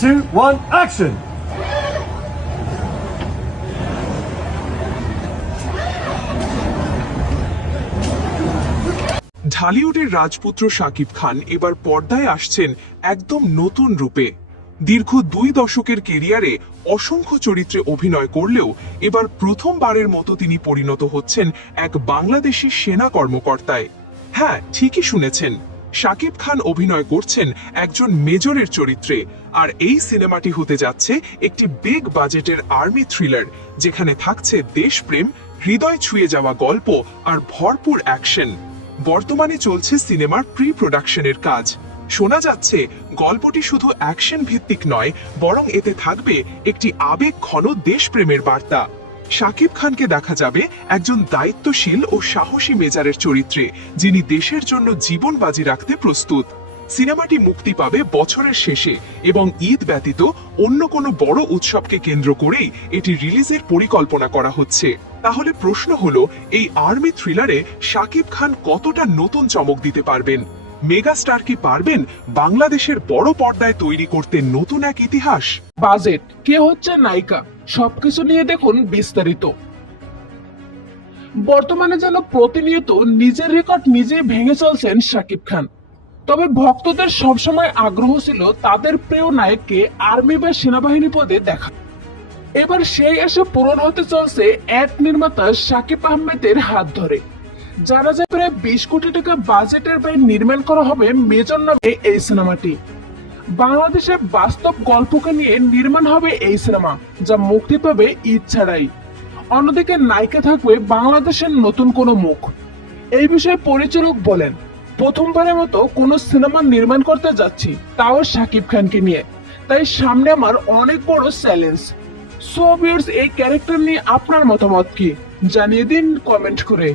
two, one, action! ঢালিউডের রাজপুত্র শাকিব খান এবার পর্দায় আসছেন একদম নতুন রূপে। দীর্ঘ দুই দশকের কেরিয়ারে অসংখ্য চরিত্রে অভিনয় করলেও এবার প্রথমবারের মতো তিনি পরিণত হচ্ছেন এক বাংলাদেশি সেনা কর্মকর্তায়। হ্যাঁ ঠিকই শুনেছেন। শাকিব খান অভিনয় করছেন একজন মেজরের চরিত্রে, আর এই সিনেমাটি হতে যাচ্ছে একটি বিগ বাজেটের আর্মি থ্রিলার যেখানে থাকছে দেশপ্রেম, হৃদয় ছুঁয়ে যাওয়া গল্প আর ভরপুর অ্যাকশন বর্তমানে চলছে সিনেমার প্রি প্রোডাকশনের কাজ। শোনা যাচ্ছে, গল্পটি শুধু অ্যাকশন ভিত্তিক নয়, বরং এতে থাকবে একটি আবেগ ঘন দেশপ্রেমের বার্তা। শাকিব খানকে দেখা যাবে একজন দায়িত্বশীল ও সাহসী মেজারের চরিত্রে, যিনি দেশের জন্য জীবন বাজি রাখতে প্রস্তুত। সিনেমাটি মুক্তি পাবে বছরের শেষে এবং ঈদ ব্যতীত অন্য কোনো বড় উৎসবকে কেন্দ্র করেই এটি রিলিজের পরিকল্পনা করা হচ্ছে। তাহলে প্রশ্ন হলো, এই আর্মি থ্রিলারে শাকিব খান কতটা নতুন চমক দিতে পারবেন? মেগাস্টার কি পারবেন বাংলাদেশের বড় পর্দায় তৈরি করতে নতুন এক ইতিহাস? বাজেট, কে হচ্ছে নায়িকা? সবকিছু নিয়ে দেখুন বিস্তারিত। বর্তমানে যেন প্রতিনিয়ত নিজের রেকর্ড নিজেই ভেঙে চলছেন শাকিব খান। তবে ভক্তদের সবসময় আগ্রহ ছিল তাদের প্রিয় নায়ককে আর্মি বা সেনাবাহিনী পদে দেখা। এবার সেই এসে পূরণ হতে চলছে এক নির্মাতা শাকিব আহমেদের হাত ধরে। জানা যায় প্রায় বিশ কোটি টাকা বাজেটের ব্যয় নির্মাণ করা হবে মেজর নামে এই সিনেমাটি। বাংলাদেশের বাস্তব গল্পকে নিয়ে নির্মাণ হবে এই সিনেমা, যা মুক্তি পাবে ঈদ ছাড়াই। অন্যদিকে নায়িকা থাকবে বাংলাদেশের নতুন কোনো মুখ। এই বিষয়ে পরিচালক বলেন, প্রথমবারের মতো কোনো সিনেমা নির্মাণ করতে যাচ্ছি, তাও শাকিব খানকে নিয়ে। তাই সামনে আমার অনেক বড় চ্যালেঞ্জ। সো এই ক্যারেক্টার নিয়ে আপনার মতামত কি? জানিয়ে দিন কমেন্ট করে।